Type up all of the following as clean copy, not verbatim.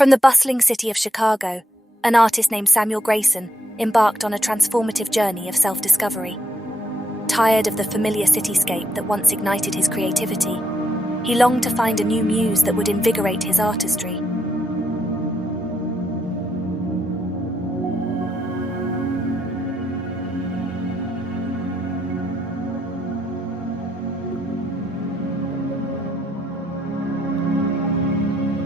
From the bustling city of Chicago, an artist named Samuel Grayson embarked on a transformative journey of self-discovery. Tired of the familiar cityscape that once ignited his creativity, he longed to find a new muse that would invigorate his artistry.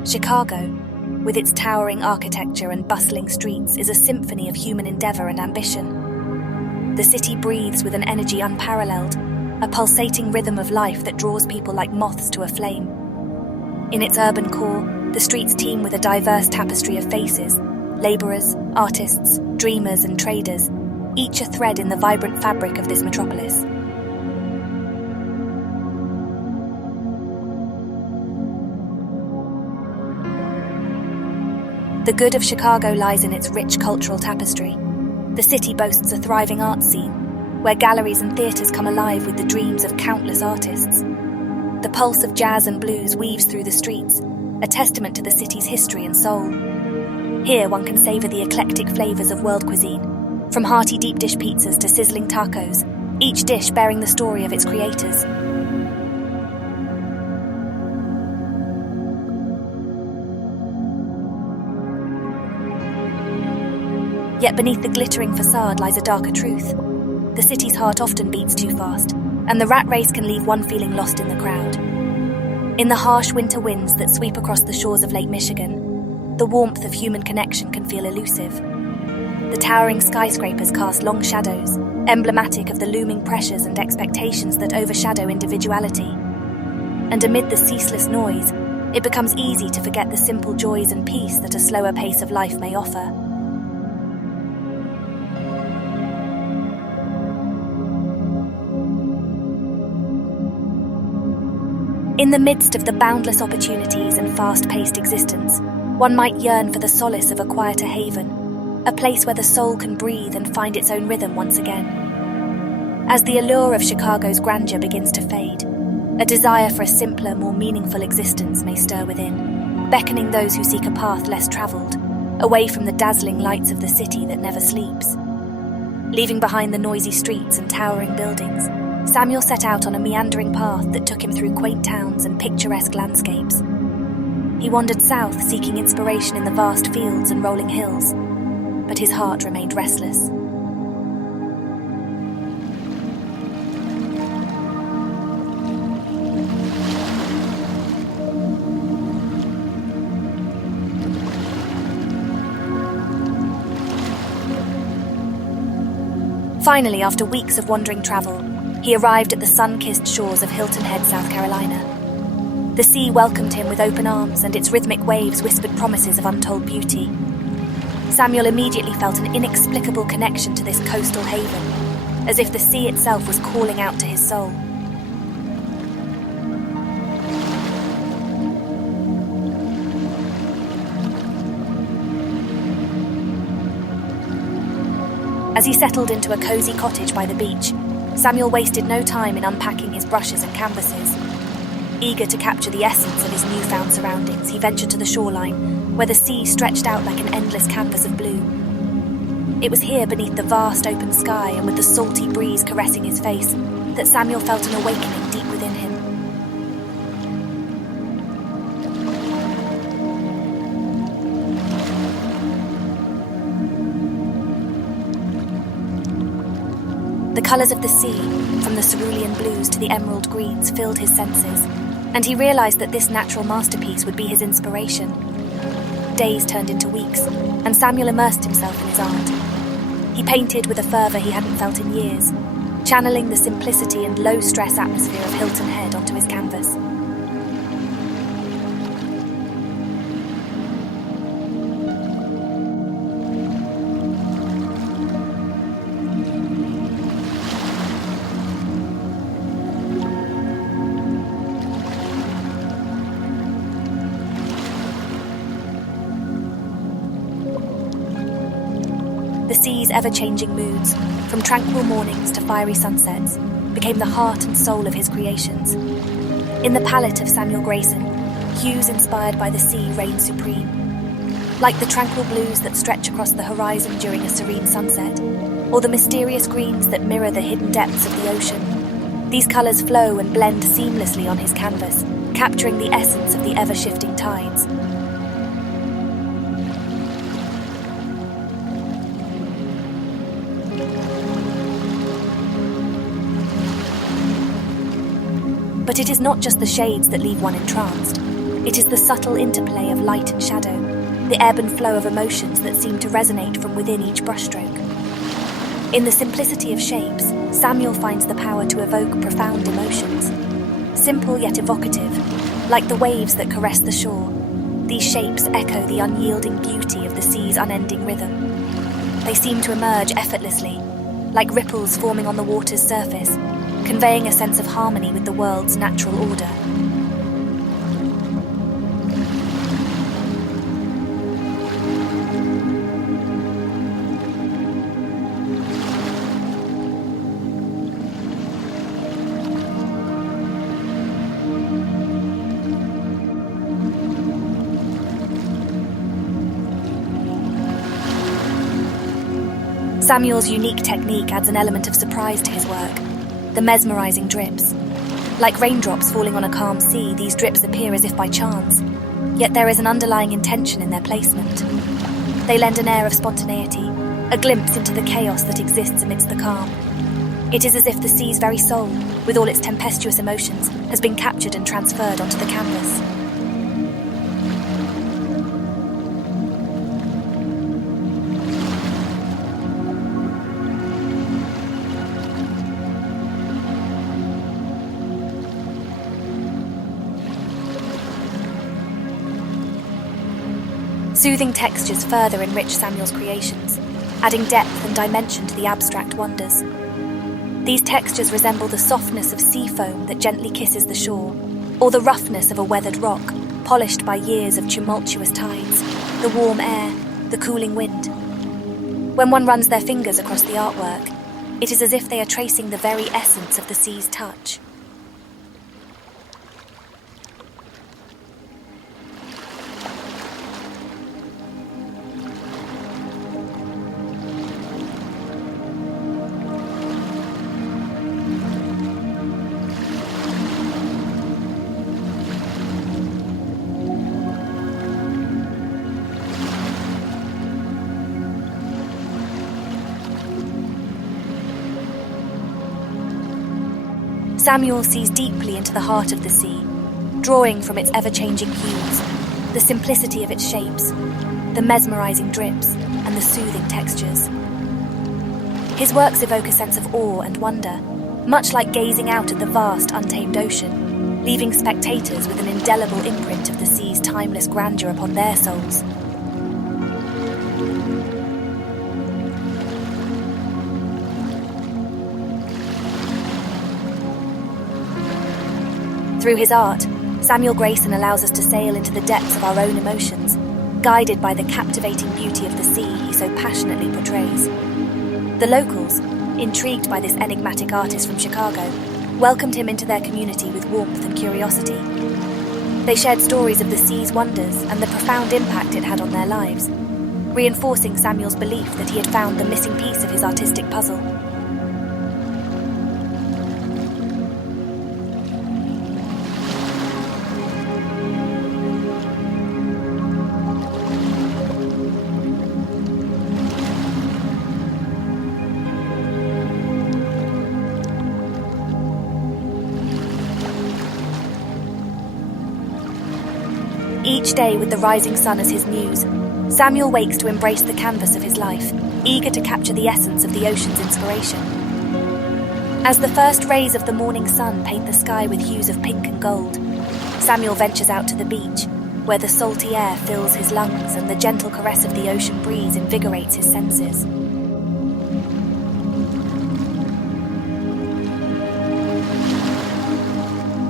Chicago, with its towering architecture and bustling streets, is a symphony of human endeavor and ambition. The city breathes with an energy unparalleled, a pulsating rhythm of life that draws people like moths to a flame. In its urban core, the streets teem with a diverse tapestry of faces: laborers, artists, dreamers, and traders, each a thread in the vibrant fabric of this metropolis. The good of Chicago lies in its rich cultural tapestry. The city boasts a thriving arts scene, where galleries and theatres come alive with the dreams of countless artists. The pulse of jazz and blues weaves through the streets, a testament to the city's history and soul. Here one can savour the eclectic flavours of world cuisine, from hearty deep dish pizzas to sizzling tacos, each dish bearing the story of its creators. Yet beneath the glittering facade lies a darker truth. The city's heart often beats too fast, and the rat race can leave one feeling lost in the crowd. In the harsh winter winds that sweep across the shores of Lake Michigan, the warmth of human connection can feel elusive. The towering skyscrapers cast long shadows, emblematic of the looming pressures and expectations that overshadow individuality. And amid the ceaseless noise, it becomes easy to forget the simple joys and peace that a slower pace of life may offer. In the midst of the boundless opportunities and fast-paced existence, one might yearn for the solace of a quieter haven, a place where the soul can breathe and find its own rhythm once again. As the allure of Chicago's grandeur begins to fade, a desire for a simpler, more meaningful existence may stir within, beckoning those who seek a path less travelled, away from the dazzling lights of the city that never sleeps. Leaving behind the noisy streets and towering buildings, Samuel set out on a meandering path that took him through quaint towns and picturesque landscapes. He wandered south, seeking inspiration in the vast fields and rolling hills, but his heart remained restless. Finally, after weeks of wandering travel, he arrived at the sun-kissed shores of Hilton Head, South Carolina. The sea welcomed him with open arms, and its rhythmic waves whispered promises of untold beauty. Samuel immediately felt an inexplicable connection to this coastal haven, as if the sea itself was calling out to his soul. As he settled into a cozy cottage by the beach, Samuel wasted no time in unpacking his brushes and canvases. Eager to capture the essence of his newfound surroundings, he ventured to the shoreline, where the sea stretched out like an endless canvas of blue. It was here, beneath the vast open sky and with the salty breeze caressing his face, that Samuel felt an awakening deep within him. The colours of the sea, from the cerulean blues to the emerald greens, filled his senses, and he realised that this natural masterpiece would be his inspiration. Days turned into weeks, and Samuel immersed himself in his art. He painted with a fervour he hadn't felt in years, channeling the simplicity and low-stress atmosphere of Hilton Head onto his canvas. The sea's ever-changing moods, from tranquil mornings to fiery sunsets, became the heart and soul of his creations. In the palette of Samuel Grayson, hues inspired by the sea reigned supreme. like the tranquil blues that stretch across the horizon during a serene sunset, or the mysterious greens that mirror the hidden depths of the ocean. These colours flow and blend seamlessly on his canvas, capturing the essence of the ever-shifting tides. But it is not just the shades that leave one entranced. It is the subtle interplay of light and shadow, the ebb and flow of emotions that seem to resonate from within each brushstroke. In the simplicity of shapes, Samuel finds the power to evoke profound emotions. Simple yet evocative, like the waves that caress the shore, these shapes echo the unyielding beauty of the sea's unending rhythm. They seem to emerge effortlessly, like ripples forming on the water's surface, conveying a sense of harmony with the world's natural order. Samuel's unique technique adds an element of surprise to his work. The mesmerizing drips. Like raindrops falling on a calm sea, these drips appear as if by chance, yet there is an underlying intention in their placement. They lend an air of spontaneity, a glimpse into the chaos that exists amidst the calm. It is as if the sea's very soul, with all its tempestuous emotions, has been captured and transferred onto the canvas. Soothing textures further enrich Samuel's creations, adding depth and dimension to the abstract wonders. These textures resemble the softness of sea foam that gently kisses the shore, or the roughness of a weathered rock, polished by years of tumultuous tides, the warm air, the cooling wind. When one runs their fingers across the artwork, it is as if they are tracing the very essence of the sea's touch. Samuel sees deeply into the heart of the sea, drawing from its ever-changing hues, the simplicity of its shapes, the mesmerizing drips, and the soothing textures. His works evoke a sense of awe and wonder, much like gazing out at the vast, untamed ocean, leaving spectators with an indelible imprint of the sea's timeless grandeur upon their souls. Through his art, Samuel Grayson allows us to sail into the depths of our own emotions, guided by the captivating beauty of the sea he so passionately portrays. The locals, intrigued by this enigmatic artist from Chicago, welcomed him into their community with warmth and curiosity. They shared stories of the sea's wonders and the profound impact it had on their lives, reinforcing Samuel's belief that he had found the missing piece of his artistic puzzle. Each day with the rising sun as his muse, Samuel wakes to embrace the canvas of his life, eager to capture the essence of the ocean's inspiration. As the first rays of the morning sun paint the sky with hues of pink and gold, Samuel ventures out to the beach, where the salty air fills his lungs and the gentle caress of the ocean breeze invigorates his senses.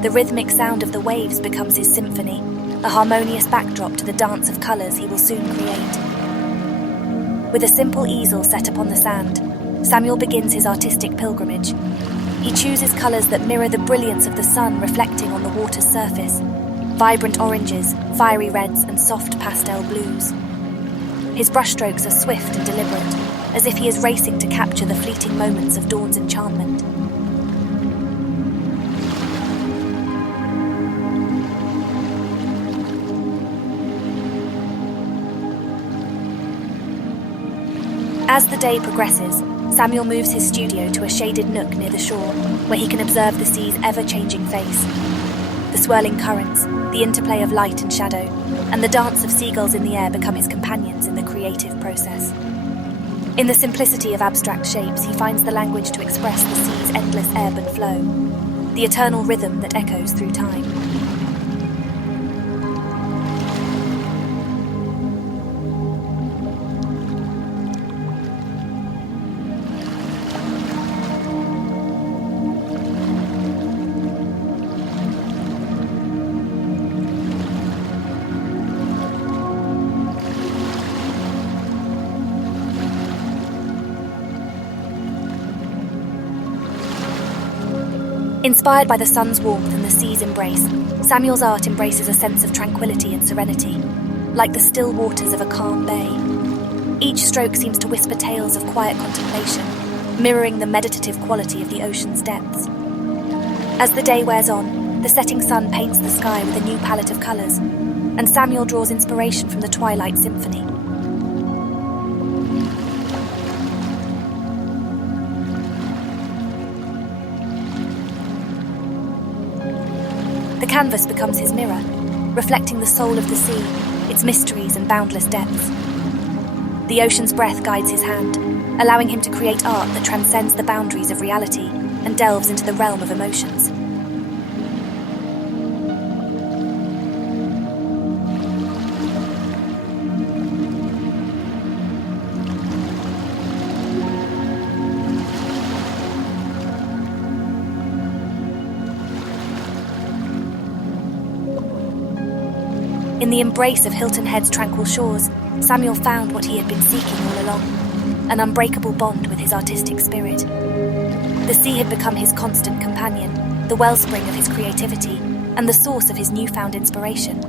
The rhythmic sound of the waves becomes his symphony, a harmonious backdrop to the dance of colours he will soon create. With a simple easel set upon the sand, Samuel begins his artistic pilgrimage. He chooses colours that mirror the brilliance of the sun reflecting on the water's surface, vibrant oranges, fiery reds, and soft pastel blues. His brushstrokes are swift and deliberate, as if he is racing to capture the fleeting moments of dawn's enchantment. As the day progresses, Samuel moves his studio to a shaded nook near the shore, where he can observe the sea's ever-changing face. The swirling currents, the interplay of light and shadow, and the dance of seagulls in the air become his companions in the creative process. In the simplicity of abstract shapes, he finds the language to express the sea's endless ebb and flow, the eternal rhythm that echoes through time. Inspired by the sun's warmth and the sea's embrace, Samuel's art embraces a sense of tranquility and serenity, like the still waters of a calm bay. Each stroke seems to whisper tales of quiet contemplation, mirroring the meditative quality of the ocean's depths. As the day wears on, the setting sun paints the sky with a new palette of colours, and Samuel draws inspiration from the twilight symphony. The canvas becomes his mirror, reflecting the soul of the sea, its mysteries and boundless depths. The ocean's breath guides his hand, allowing him to create art that transcends the boundaries of reality and delves into the realm of emotions. In the embrace of Hilton Head's tranquil shores, Samuel found what he had been seeking all along, an unbreakable bond with his artistic spirit. The sea had become his constant companion, the wellspring of his creativity, and the source of his newfound inspiration.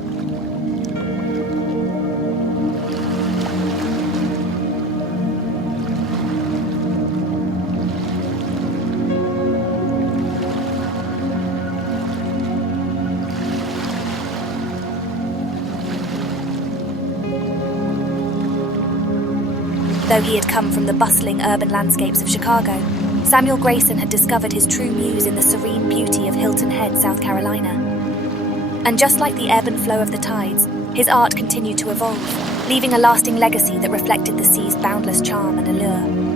Though he had come from the bustling urban landscapes of Chicago, Samuel Grayson had discovered his true muse in the serene beauty of Hilton Head, South Carolina. And just like the ebb and flow of the tides, his art continued to evolve, leaving a lasting legacy that reflected the sea's boundless charm and allure.